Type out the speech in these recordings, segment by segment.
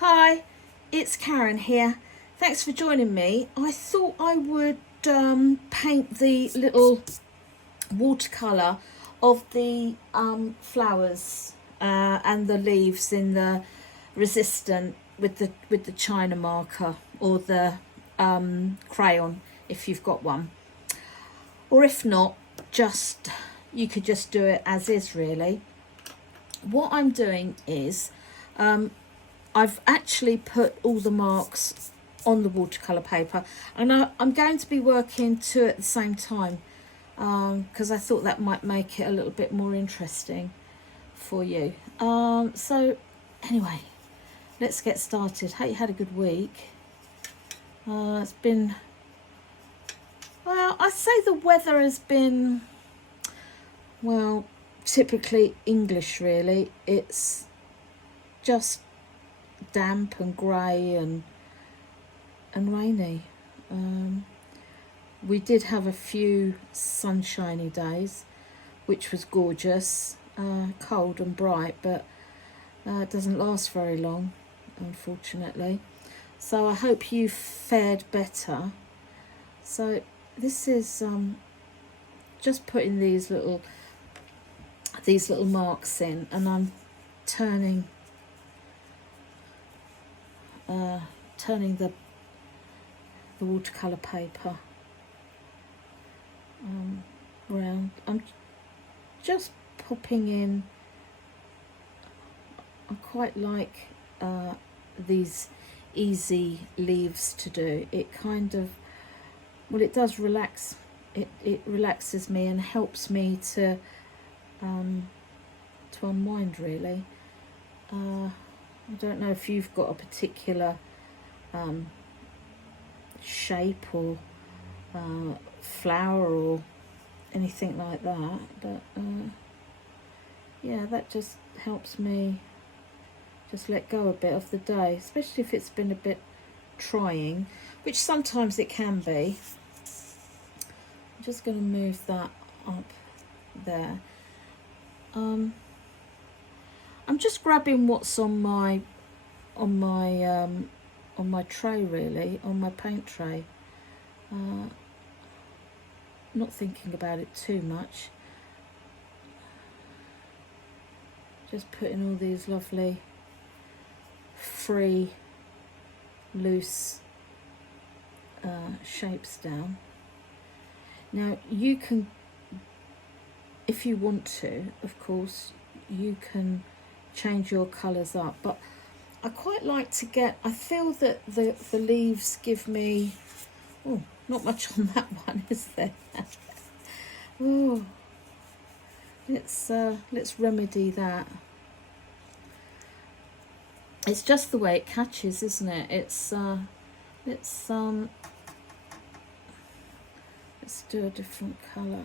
Hi, it's Karen here. Thanks for joining me. I thought I would paint the little watercolour of the flowers and the leaves in the resistant with the China marker or the crayon if you've got one, or if not, just you could just do it as is really. What I'm doing is I've actually put all the marks on the watercolour paper, and I'm going to be working two at the same time because I thought that might make it a little bit more interesting for you. So anyway, let's get started. Hope you had a good week. It's been, well, I'd say the weather has been, well, typically English really. It's just damp and grey and rainy. We did have a few sunshiny days, which was gorgeous, cold and bright, but it doesn't last very long, unfortunately. So I hope you fared better. So this is just putting these little marks in, and I'm turning the watercolour paper round. I'm just popping in. I quite like these easy leaves to do. It kind of, well, it does relax. It relaxes me and helps me to unwind really. I don't know if you've got a particular shape or flower or anything like that, but yeah, that just helps me just let go a bit of the day, especially if it's been a bit trying, which sometimes it can be. I'm just going to move that up there. I'm just grabbing what's on my tray really, on my paint tray. Not thinking about it too much. Just putting all these lovely free loose shapes down. Now you can, if you want to, of course, you can change your colours up, but I quite like to get, I feel that the leaves give me, oh, not much on that one, is there? Oh, let's remedy that. It's just the way it catches, isn't it? Let's do a different colour.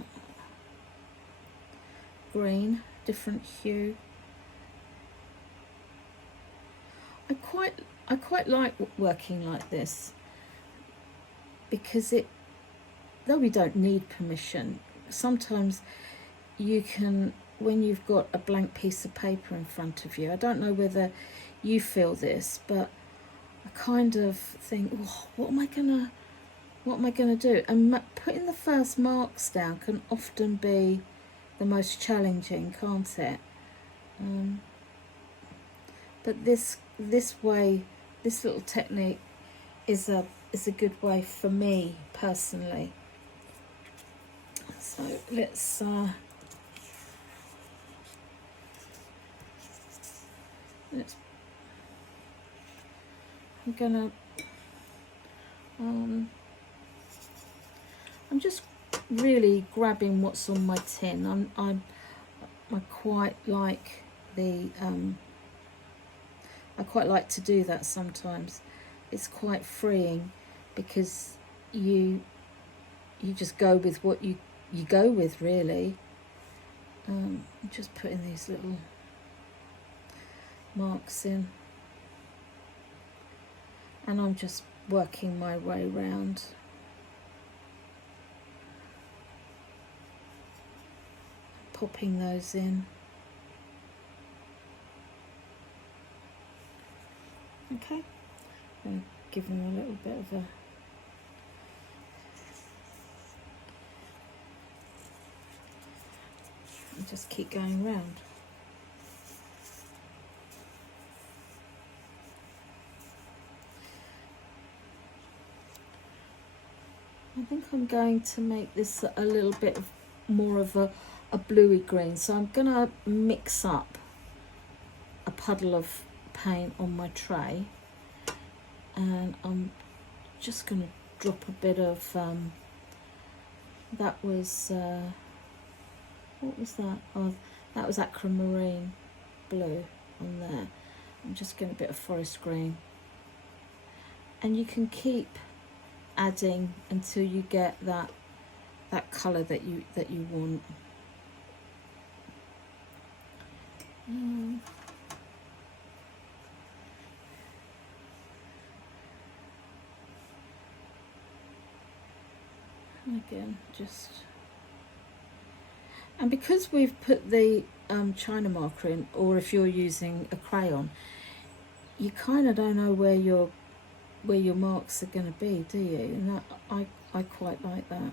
Green, different hue. I quite like working like this because it, though we don't need permission, sometimes you can, when you've got a blank piece of paper in front of you, I don't know whether you feel this, but I kind of think, oh, what am I gonna do? And putting the first marks down can often be the most challenging, can't it? But this way, this little technique is a good way for me personally. So let's I'm gonna I'm just really grabbing what's on my tin. I quite like the I quite like to do that sometimes. It's quite freeing because you just go with what you go with really. I'm just putting these little marks in, and I'm just working my way round. Popping those in. Okay, and give him a little bit of a and just keep going round. I think I'm going to make this a little bit of more of a bluey green, so I'm going to mix up a puddle of paint on my tray, and I'm just going to drop a bit of that was what was that? Oh, that was aquamarine blue on there. I'm just getting a bit of forest green, and you can keep adding until you get that colour that you want. And again, and because we've put the China marker in, or if you're using a crayon, you kind of don't know where your marks are going to be, do you? And that, I quite like that.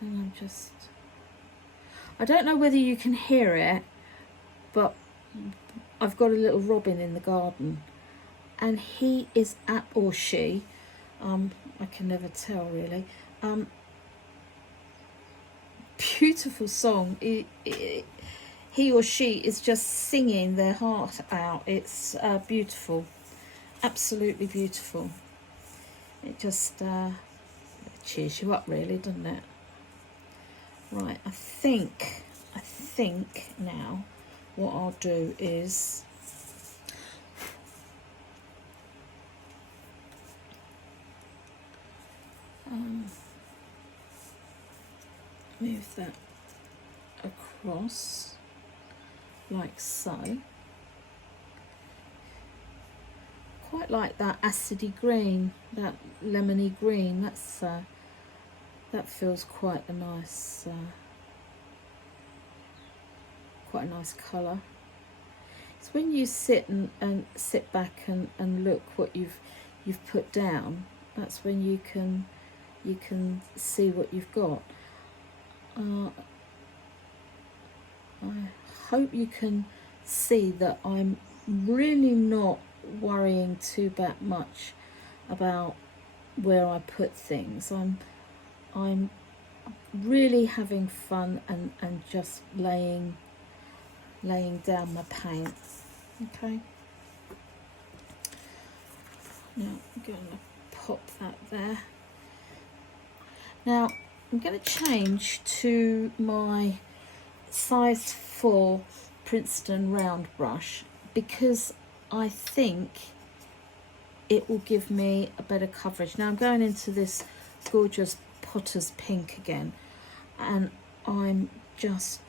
And I don't know whether you can hear it, but I've got a little robin in the garden, and he is or she, I can never tell really. Beautiful song. He or she is just singing their heart out. It's beautiful, absolutely beautiful. It just cheers you up, really, doesn't it? Right, I think now what I'll do is move that across like so. Quite like that acidy green, that lemony green. That feels quite a nice colour. It's when you sit and sit back and look what you've put down. That's when you can see what you've got. I hope you can see that I'm really not worrying too much about where I put things. I'm really having fun and just laying down my paint. Okay. Now I'm going to pop that there. Now I'm going to change to my size 4 Princeton round brush, because I think it will give me a better coverage. Now I'm going into this gorgeous Potter's Pink again, and I'm just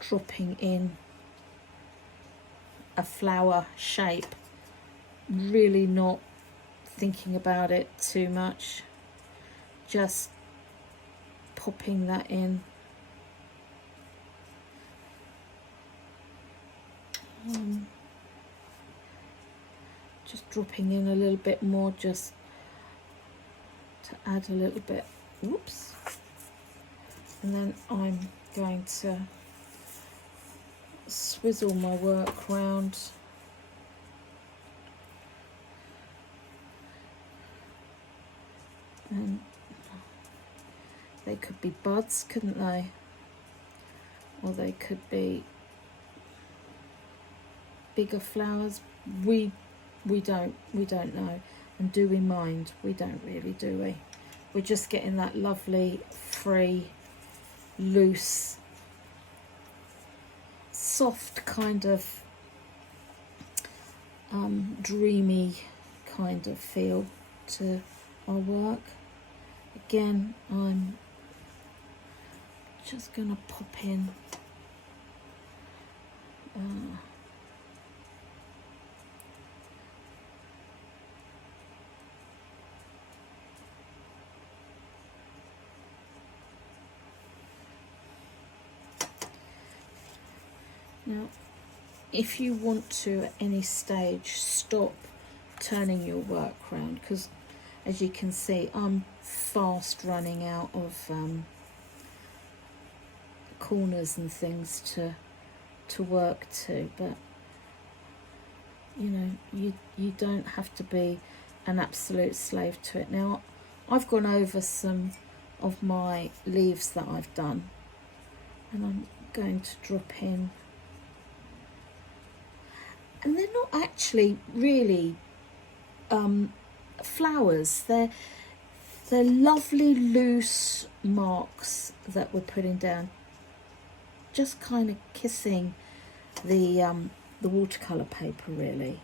dropping in a flower shape, really not thinking about it too much, just popping that in. Just dropping in a little bit more, just to add a little bit. Oops. And then I'm going to swizzle my work round. And they could be buds, couldn't they? Or they could be bigger flowers. We don't know. And do we mind? We don't really, do we? We're just getting that lovely, free, loose, soft kind of dreamy kind of feel to our work. Again, I'm just going to pop in now if you want to at any stage stop turning your work round, because as you can see I'm fast running out of corners and things to work to, but you know, you don't have to be an absolute slave to it. Now I've gone over some of my leaves that I've done, and I'm going to drop in, and they're not actually really flowers, they're lovely loose marks that we're putting down, just kind of kissing the watercolour paper really.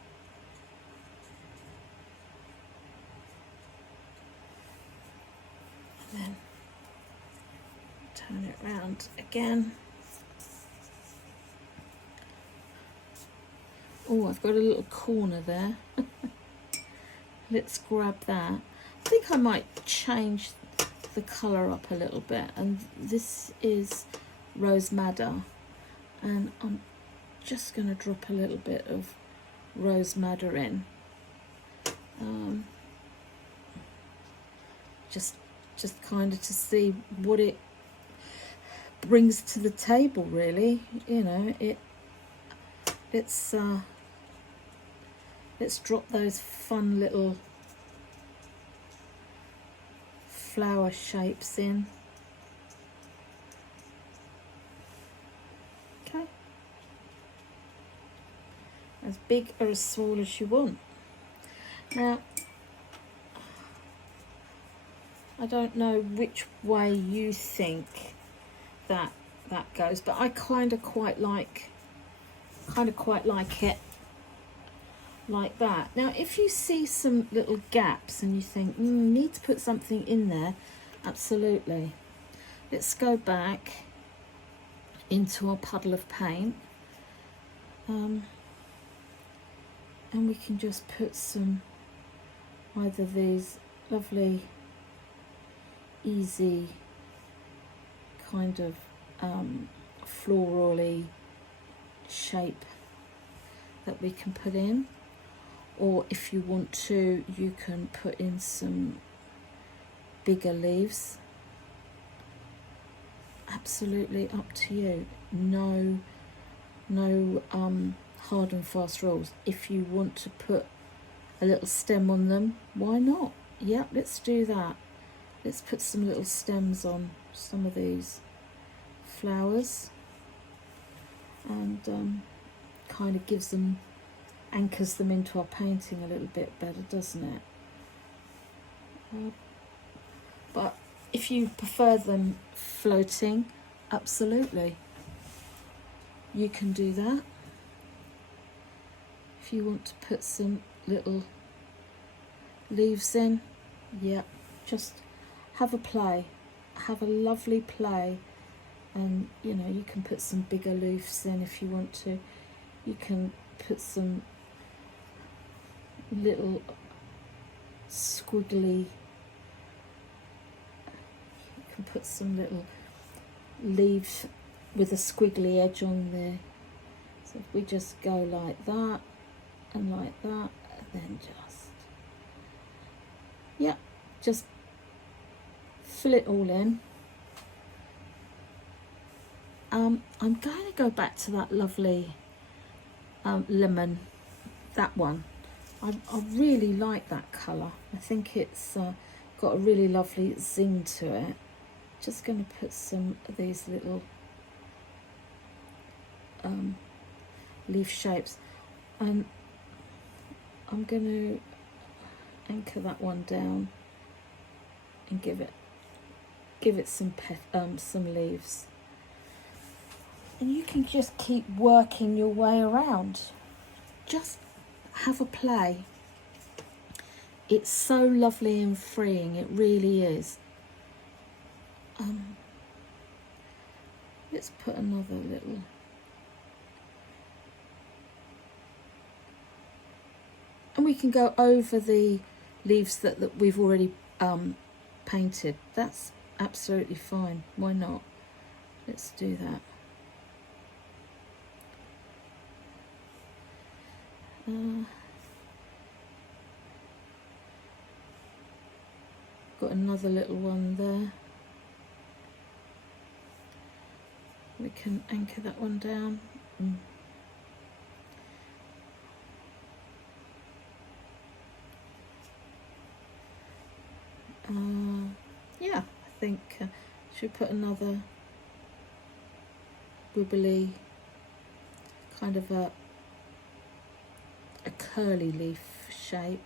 And then turn it round again. Oh, I've got a little corner there. Let's grab that. I think I might change the colour up a little bit, and this is Rose Madder, and I'm just going to drop a little bit of Rose Madder in. Just kind of to see what it brings to the table really, you know. Let's drop those fun little flower shapes in. Okay. As big or as small as you want. Now, I don't know which way you think that goes, but I kind of quite like it like that. Now if you see some little gaps and you think need to put something in there, absolutely. Let's go back into our puddle of paint, and we can just put some either these lovely easy kind of floral-y shape that we can put in, or if you want to, you can put in some bigger leaves. Absolutely up to you. No hard and fast rules. If you want to put a little stem on them, why not? Yep, let's do that. Let's put some little stems on some of these flowers, and kind of gives them, anchors them into our painting a little bit better, doesn't it? But if you prefer them floating, absolutely, you can do that. If you want to put some little leaves in, yeah, just have a play, have a lovely play, and you know, you can put some bigger leaves in if you want to. You can put some little squiggly, you can put some little leaves with a squiggly edge on there. So if we just go like that and like that, and then just fill it all in. I'm going to go back to that lovely lemon, that one. I really like that colour. I think it's got a really lovely zing to it. Just going to put some of these little leaf shapes, and I'm going to anchor that one down and give it some leaves. And you can just keep working your way around. Just have a play. It's so lovely and freeing, it really is. Let's put another little, and we can go over the leaves that we've already painted. That's absolutely fine, why not? Let's do that. Got another little one there. We can anchor that one down. Yeah, I think should put another wibbly kind of a curly leaf shape,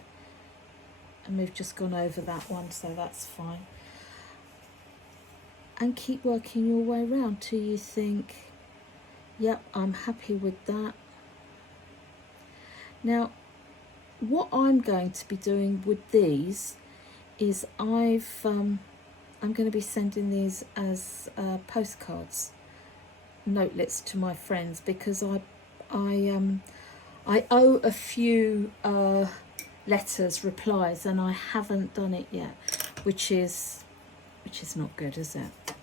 and we've just gone over that one, so that's fine. And keep working your way around till you think, yep, I'm happy with that. Now, what I'm going to be doing with these is I'm going to be sending these as postcards, notelets to my friends, because I owe a few letters, replies, and I haven't done it yet, which is not good, is it?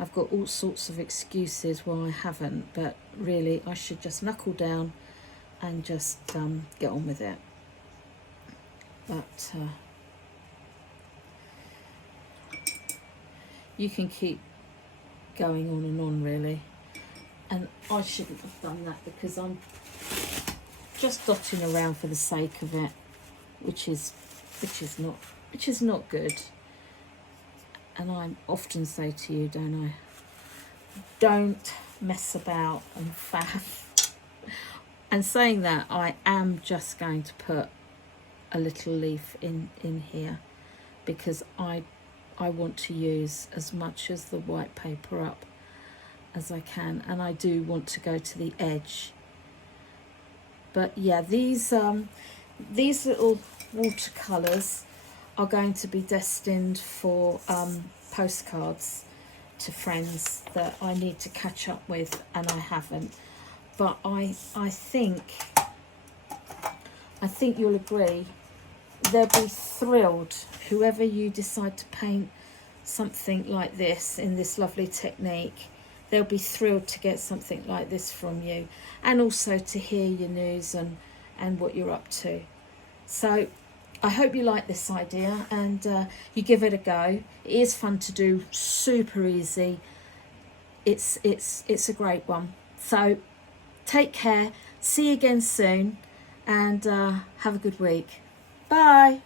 I've got all sorts of excuses why I haven't, but really I should just knuckle down and just get on with it. But you can keep going on and on, really, and I shouldn't have done that because I'm just dotting around for the sake of it, which is not good. And I often say to you, don't I, don't mess about and faff. And saying that, I am just going to put a little leaf in here, because I want to use as much as the white paper up as I can, and I do want to go to the edge. But yeah, these little watercolours are going to be destined for postcards to friends that I need to catch up with, and I haven't. But I think you'll agree, they'll be thrilled, whoever you decide to paint something like this in this lovely technique, they'll be thrilled to get something like this from you, and also to hear your news and what you're up to. So I hope you like this idea, and you give it a go. It is fun to do, super easy. It's a great one. So take care, see you again soon, and have a good week. Bye.